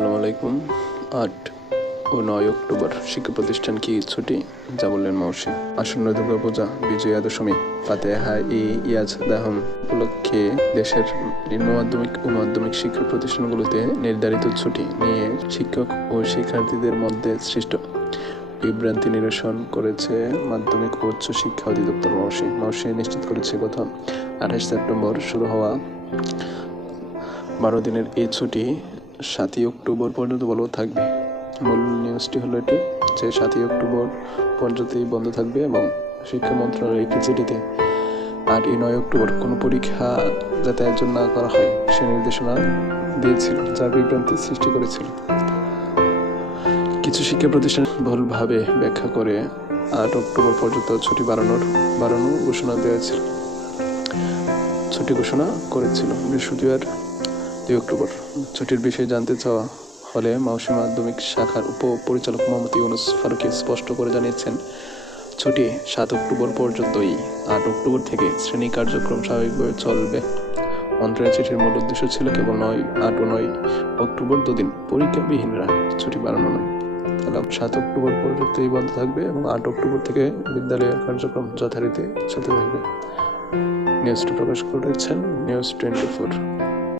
আসসালামু আলাইকুম। আট ও নয় অক্টোবর শিক্ষা প্রতিষ্ঠান কি ছুটি? যা বললেন মৌসি। আসন্ন দুর্গাপূজা, বিজয়া দশমী ফাতেহা ই ইয়াজ দাহম উপলক্ষে দেশের নিম্ন মাধ্যমিক ও মাধ্যমিক শিক্ষা প্রতিষ্ঠানগুলোতে নির্ধারিত ছুটি নিয়ে শিক্ষক ও শিক্ষার্থীদের মধ্যে সৃষ্ট বিভ্রান্তি নিরসন করেছে মাধ্যমিক ও উচ্চ শিক্ষা অধিদপ্তর মৌসি। মৌসি নিশ্চিত করেছে, গত আঠাশ সেপ্টেম্বর শুরু হওয়া বারো দিনের এই ছুটি সাতই অক্টোবর পর্যন্ত বলবৎ থাকবে। মূল নিউজটি হলো এটি, যে সাতই অক্টোবর পর্যন্তই বন্ধ থাকবে এবং শিক্ষা মন্ত্রণালয়ের একটি চিঠিতে আটই নয় অক্টোবর কোনো পরীক্ষা যাতে আয়োজন না করা হয়, সে নির্দেশনা দিয়েছিল, যা বিভ্রান্তি সৃষ্টি করেছিল। কিছু শিক্ষা প্রতিষ্ঠান ভুলভাবে ব্যাখ্যা করে আট অক্টোবর পর্যন্ত ছুটি বাড়ানোর বাড়ানোর ঘোষণা দিয়েছিল। ছুটি ঘোষণা করেছিল। বৃহস্পতিবার দুই অক্টোবর। ছুটির বিষয়ে জানতে চাওয়া হলে মাউসী মাধ্যমিক শাখার উপ পরিচালক মোহাম্মদ ইউনুস ফারুকি স্পষ্ট করে জানিয়েছেন, ছুটি সাত অক্টোবর পর্যন্তই। আট অক্টোবর থেকে শ্রেণি কার্যক্রম স্বাভাবিকভাবে চলবে। মন্ত্রণের চিঠির মূল উদ্দেশ্য ছিল কেবল নয়, আট ও নয় অক্টোবর দুদিন। পরীক্ষাবিহীনরা ছুটি বাড়ানো নয়। তাহলে সাত অক্টোবর পর্যন্তই বন্ধ থাকবে এবং আট অক্টোবর থেকে বিদ্যালয়ের কার্যক্রম যথারীতি চলতে থাকবে। নিউজটি প্রকাশ করেছেন নিউজ টোয়েন্টি ফোর।